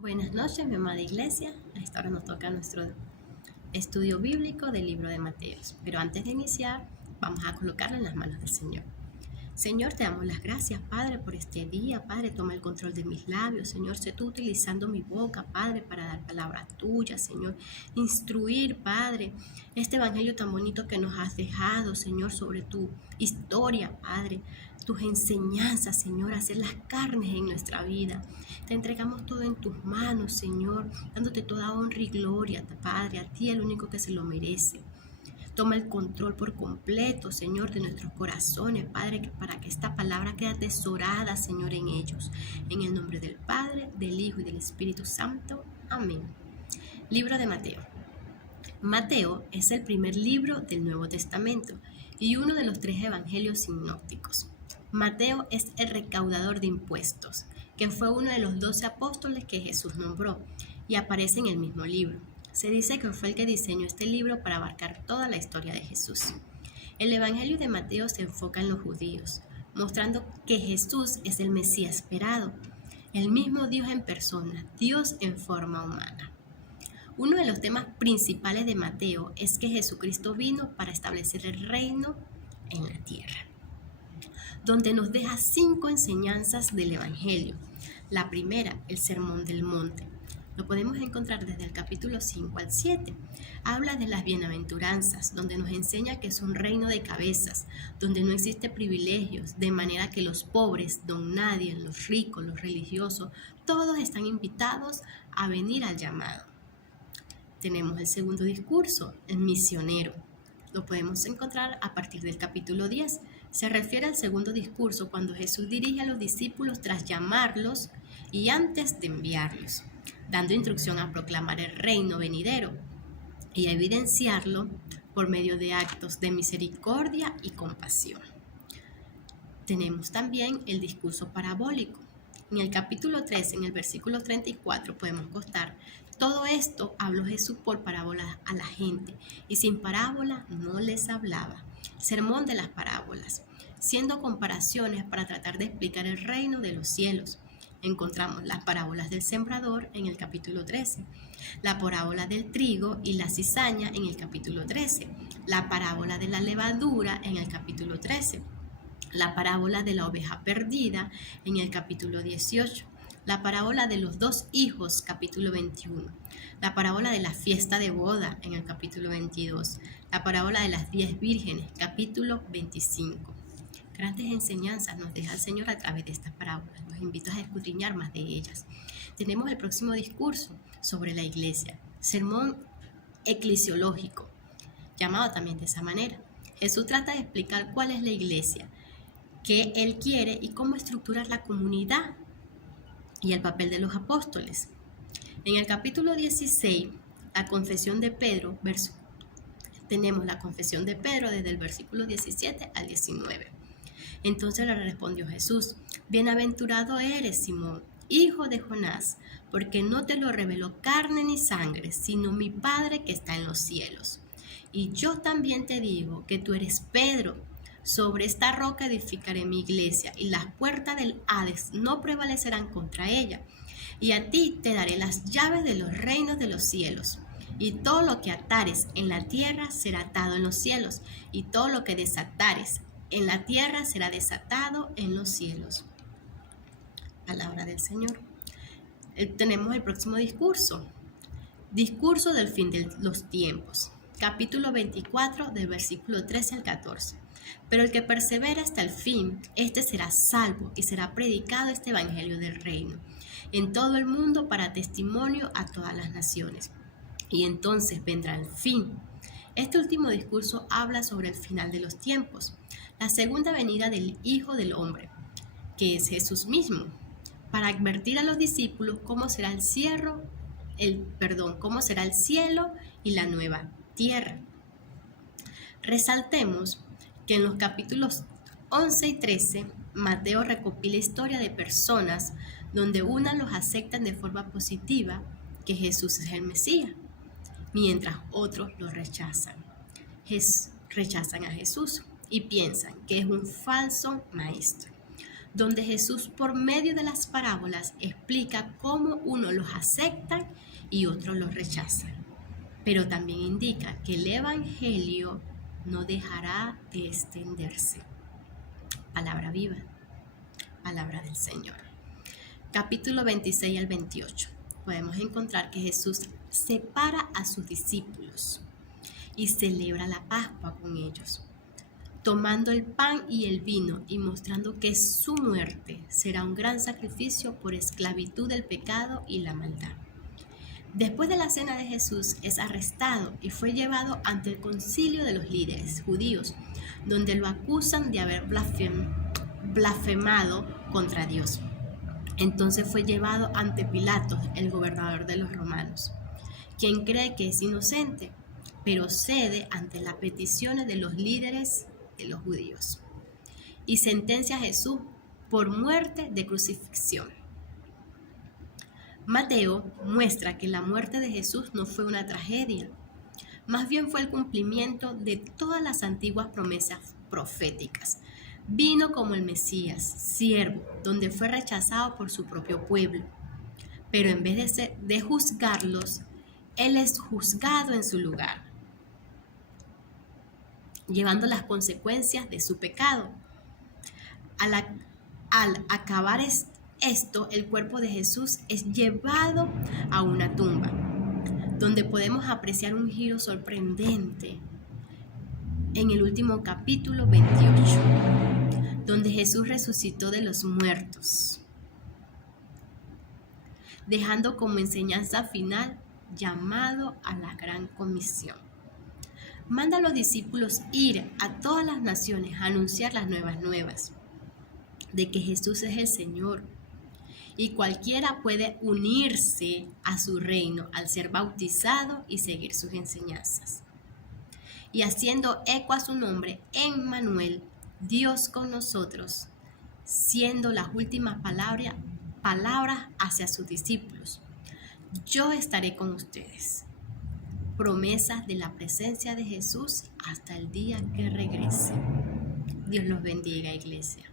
Buenas noches, mi amada iglesia. A esta hora nos toca nuestro estudio bíblico del libro de Mateos. Pero antes de iniciar, vamos a colocarlo en las manos del Señor. Señor, te damos las gracias, Padre, por este día. Padre, toma el control de mis labios. Señor, sé tú utilizando mi boca, Padre, para dar palabras tuyas, Señor. Instruir, Padre, este evangelio tan bonito que nos has dejado, Señor, sobre tu historia, Padre. Tus enseñanzas, Señor, hacer las carnes en nuestra vida. Te entregamos todo en tus manos, Señor, dándote toda honra y gloria, Padre, a ti el único que se lo merece. Toma el control por completo, Señor, de nuestros corazones, Padre, para que esta palabra quede atesorada, Señor, en ellos. En el nombre del Padre, del Hijo y del Espíritu Santo. Amén. Libro de Mateo. Mateo es el primer libro del Nuevo Testamento y uno de los 3 evangelios sinópticos. Mateo es el recaudador de impuestos, que fue uno de los 12 apóstoles que Jesús nombró y aparece en el mismo libro. Se dice que fue el que diseñó este libro para abarcar toda la historia de Jesús. El Evangelio de Mateo se enfoca en los judíos, mostrando que Jesús es el Mesías esperado, el mismo Dios en persona, Dios en forma humana. Uno de los temas principales de Mateo es que Jesucristo vino para establecer el reino en la tierra, donde nos deja 5 enseñanzas del Evangelio. La primera, el Sermón del Monte. Lo podemos encontrar desde el capítulo 5 al 7. Habla de las bienaventuranzas, donde nos enseña que es un reino de cabezas, donde no existe privilegios, de manera que los pobres, don nadie, los ricos, los religiosos, todos están invitados a venir al llamado. Tenemos el segundo discurso, el misionero. Lo podemos encontrar a partir del capítulo 10. Se refiere al segundo discurso cuando Jesús dirige a los discípulos tras llamarlos y antes de enviarlos, dando instrucción a proclamar el reino venidero y a evidenciarlo por medio de actos de misericordia y compasión. Tenemos también el discurso parabólico. En el capítulo 3, en el versículo 34, podemos constar: todo esto habló Jesús por parábolas a la gente, y sin parábola no les hablaba. Sermón de las parábolas, siendo comparaciones para tratar de explicar el reino de los cielos. Encontramos las parábolas del sembrador en el capítulo 13, la parábola del trigo y la cizaña en el capítulo 13, la parábola de la levadura en el capítulo 13, la parábola de la oveja perdida en el capítulo 18, la parábola de los 2 hijos, capítulo 21, la parábola de la fiesta de boda en el capítulo 22, la parábola de las 10 vírgenes, capítulo 25. Grandes enseñanzas nos deja el Señor a través de estas parábolas. Los invito a escudriñar más de ellas. Tenemos el próximo discurso sobre la iglesia, sermón eclesiológico, llamado también de esa manera. Jesús trata de explicar cuál es la iglesia, qué Él quiere y cómo estructurar la comunidad y el papel de los apóstoles. En el capítulo 16, la confesión de Pedro, tenemos la confesión de Pedro desde el versículo 17 al 19. Entonces le respondió Jesús: bienaventurado eres, Simón, hijo de Jonás, porque no te lo reveló carne ni sangre, sino mi Padre que está en los cielos. Y yo también te digo que tú eres Pedro. Sobre esta roca edificaré mi iglesia, y las puertas del Hades no prevalecerán contra ella. Y a ti te daré las llaves de los reinos de los cielos. Y todo lo que atares en la tierra será atado en los cielos, y todo lo que desatares en la tierra será desatado en los cielos. Palabra del Señor. Tenemos el próximo discurso. Discurso del fin de los tiempos. Capítulo 24, del versículo 13 al 14. Pero el que persevera hasta el fin, este será salvo, y será predicado este evangelio del reino en todo el mundo para testimonio a todas las naciones. Y entonces vendrá el fin. Este último discurso habla sobre el final de los tiempos, la segunda venida del Hijo del Hombre, que es Jesús mismo, para advertir a los discípulos cómo será el cielo y la nueva tierra. Resaltemos que en los capítulos 11 y 13, Mateo recopila historia de personas donde unas los aceptan de forma positiva, que Jesús es el Mesías, mientras otros lo rechazan. Rechazan a Jesús y piensan que es un falso maestro. donde Jesús por medio de las parábolas explica cómo unos los aceptan y otros los rechazan. Pero también indica que el Evangelio no dejará de extenderse. Palabra viva, palabra del Señor. Capítulo 26 al 28. Podemos encontrar que Jesús separa a sus discípulos y celebra la Pascua con ellos, tomando el pan y el vino y mostrando que su muerte será un gran sacrificio por esclavitud del pecado y la maldad. Después de la cena de Jesús es arrestado y fue llevado ante el concilio de los líderes judíos, donde lo acusan de haber blasfemado contra Dios. Entonces fue llevado ante Pilato, el gobernador de los romanos, quien cree que es inocente, pero cede ante las peticiones de los líderes de los judíos y sentencia a Jesús por muerte de crucifixión. Mateo muestra que la muerte de Jesús no fue una tragedia, más bien fue el cumplimiento de todas las antiguas promesas proféticas. Vino como el Mesías, siervo, donde fue rechazado por su propio pueblo, pero en vez de juzgarlos, Él es juzgado en su lugar, llevando las consecuencias de su pecado. Al acabar esto, el cuerpo de Jesús es llevado a una tumba, donde podemos apreciar un giro sorprendente en el último capítulo 28, donde Jesús resucitó de los muertos, dejando como enseñanza final llamado a la gran comisión. Manda a los discípulos ir a todas las naciones a anunciar las nuevas de que Jesús es el Señor, y cualquiera puede unirse a su reino al ser bautizado y seguir sus enseñanzas. Y haciendo eco a su nombre, Emmanuel, Dios con nosotros, siendo las últimas palabras hacia sus discípulos: yo estaré con ustedes. Promesas de la presencia de Jesús hasta el día que regrese. Dios los bendiga, iglesia.